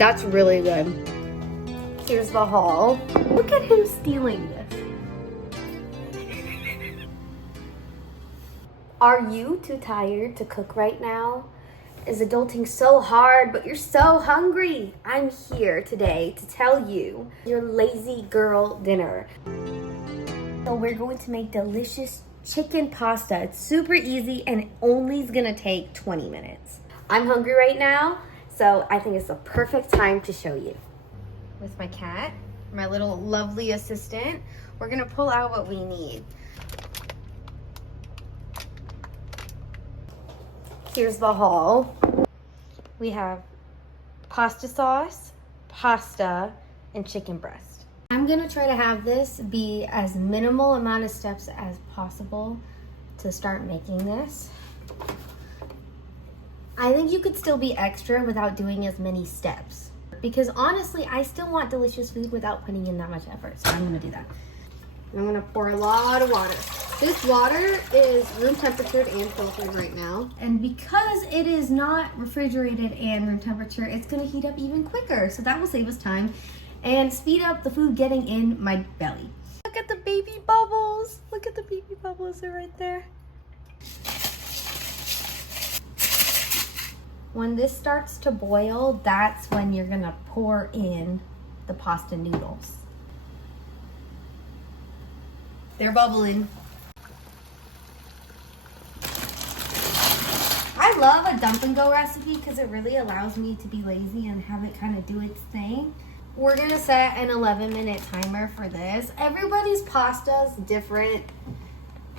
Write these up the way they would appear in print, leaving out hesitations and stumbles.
That's really good. Here's the haul. Look at him stealing this. Are you too tired to cook right now? Is adulting so hard, but you're so hungry? I'm here today to tell you your lazy girl dinner. So we're going to make delicious chicken pasta. It's super easy and it only is gonna take 20 minutes. I'm hungry right now, so I think it's the perfect time to show you. With my cat, my little lovely assistant, we're gonna pull out what we need. Here's the haul. We have pasta sauce, pasta, and chicken breast. I'm gonna try to have this be as minimal amount of steps as possible to start making this. I think you could still be extra without doing as many steps, because honestly, I still want delicious food without putting in that much effort, so I'm gonna do that. I'm gonna pour a lot of water. This water is room temperature and filtered right now. And because it is not refrigerated and room temperature, it's gonna heat up even quicker. So that will save us time and speed up the food getting in my belly. Look at the baby bubbles. Look at the baby bubbles, they're right there. When this starts to boil, that's when you're gonna pour in the pasta noodles. They're bubbling. I love a dump and go recipe because it really allows me to be lazy and have it kind of do its thing. We're gonna set an 11-minute timer for this. Everybody's pasta is different,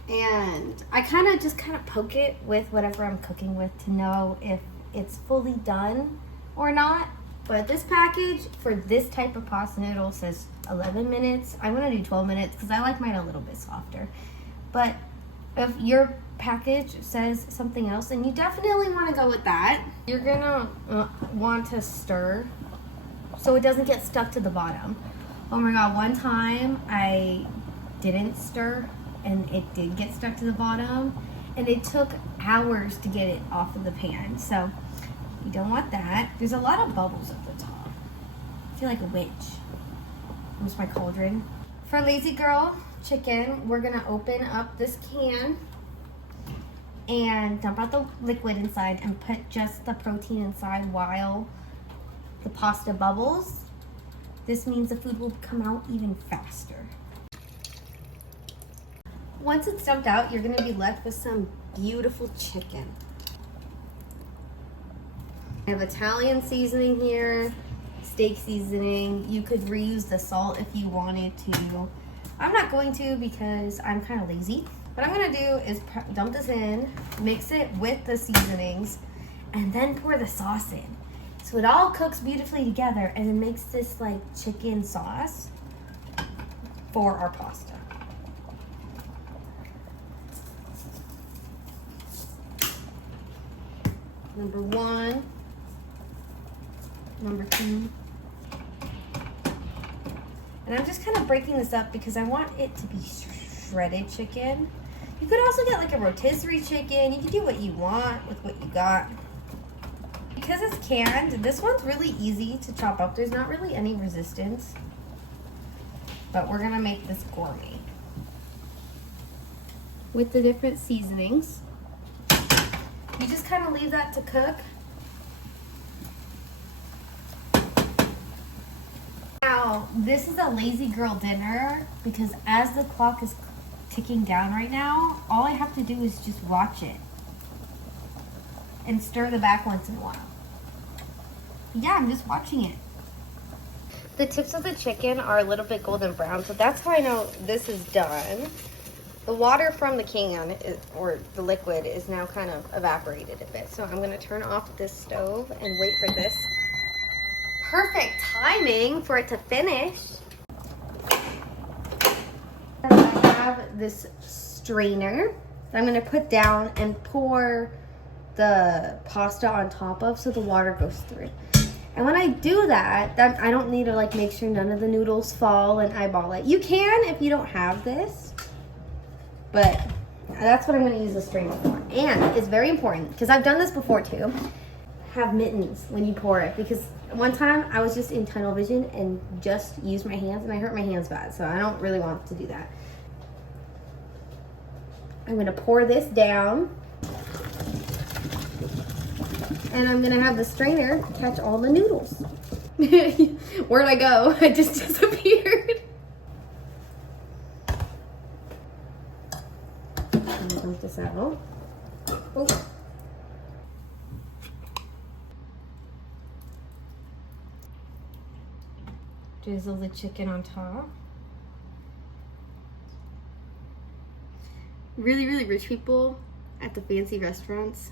and I kind of poke it with whatever I'm cooking with to know if it's fully done or not. But this package for this type of pasta noodle says 11 minutes. I'm gonna do 12 minutes because I like mine a little bit softer. But if your package says something else, then you definitely want to go with that. You're gonna want to stir so it doesn't get stuck to the bottom. Oh my god, one time I didn't stir and it did get stuck to the bottom, and it took hours to get it off of the pan. So you don't want that. There's a lot of bubbles at the top. I feel like a witch. Here's my cauldron. For lazy girl chicken, we're gonna open up this can and dump out the liquid inside and put just the protein inside while the pasta bubbles. This means the food will come out even faster. Once it's dumped out, you're gonna be left with some beautiful chicken. I have Italian seasoning here, steak seasoning. You could reuse the salt if you wanted to. I'm not going to because I'm kind of lazy. What I'm gonna do is dump this in, mix it with the seasonings, and then pour the sauce in. So it all cooks beautifully together and it makes this like chicken sauce for our pasta. Number one, number two. And I'm just kind of breaking this up because I want it to be shredded chicken. You could also get like a rotisserie chicken. You can do what you want with what you got. Because it's canned, this one's really easy to chop up. There's not really any resistance. But we're gonna make this gourmet with the different seasonings. You just kind of leave that to cook. Now, this is a lazy girl dinner because as the clock is ticking down right now, all I have to do is just watch it and stir the back once in a while. Yeah, I'm just watching it. The tips of the chicken are a little bit golden brown, so that's how I know this is done. The water from the can, or the liquid, is now kind of evaporated a bit. So I'm gonna turn off this stove and wait for this. Perfect timing for it to finish. I have this strainer that I'm gonna put down and pour the pasta on top of so the water goes through. And when I do that, I don't need to like make sure none of the noodles fall and eyeball it. You can if you don't have this, but that's what I'm gonna use the strainer for. And it's very important, because I've done this before too, have mittens when you pour it, because One time I was just in tunnel vision and just used my hands and I hurt my hands bad, so I don't really want to do that. I'm gonna pour this down and I'm gonna have the strainer catch all the noodles. Where'd I go? I just disappeared. I'm gonna dump this out. Oh. Drizzle the chicken on top. Really, really rich people at the fancy restaurants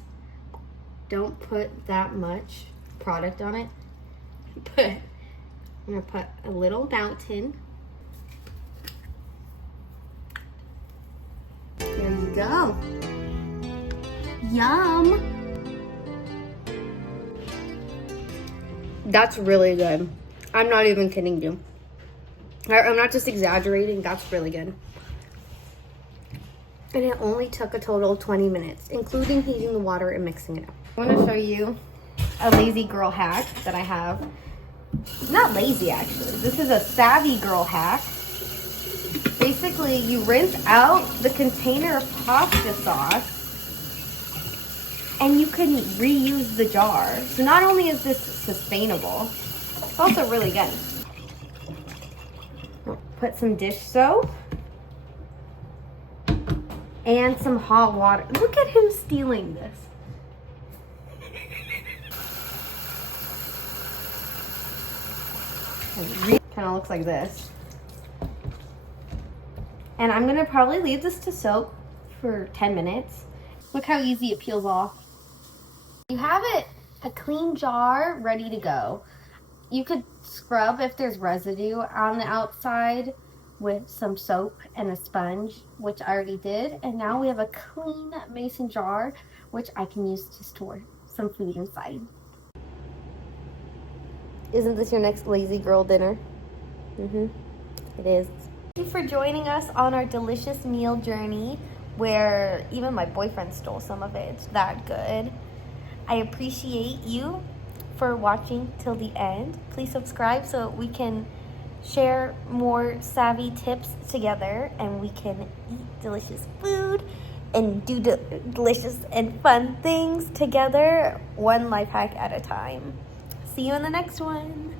don't put that much product on it. But I'm gonna put a little mountain. There you go. Yum. That's really good. I'm not even kidding you. I'm not just exaggerating. That's really good. And it only took a total of 20 minutes, including heating the water and mixing it up. I want to show you a lazy girl hack that I have. Not lazy, actually. This is a savvy girl hack. Basically, you rinse out the container of pasta sauce and you can reuse the jar. So not only is this sustainable, it's also really good. Put some dish soap and some hot water. Look at him stealing this. Kind of looks like this. And I'm gonna probably leave this to soak for 10 minutes. Look how easy it peels off. You have a clean jar ready to go. You could scrub if there's residue on the outside with some soap and a sponge, which I already did. And now we have a clean mason jar, which I can use to store some food inside. Isn't this your next lazy girl dinner? It is. Thank you for joining us on our delicious meal journey, where even my boyfriend stole some of it. It's that good. I appreciate you for watching till the end. Please subscribe so we can share more savvy tips together and we can eat delicious food and do delicious and fun things together, one life hack at a time. See you in the next one.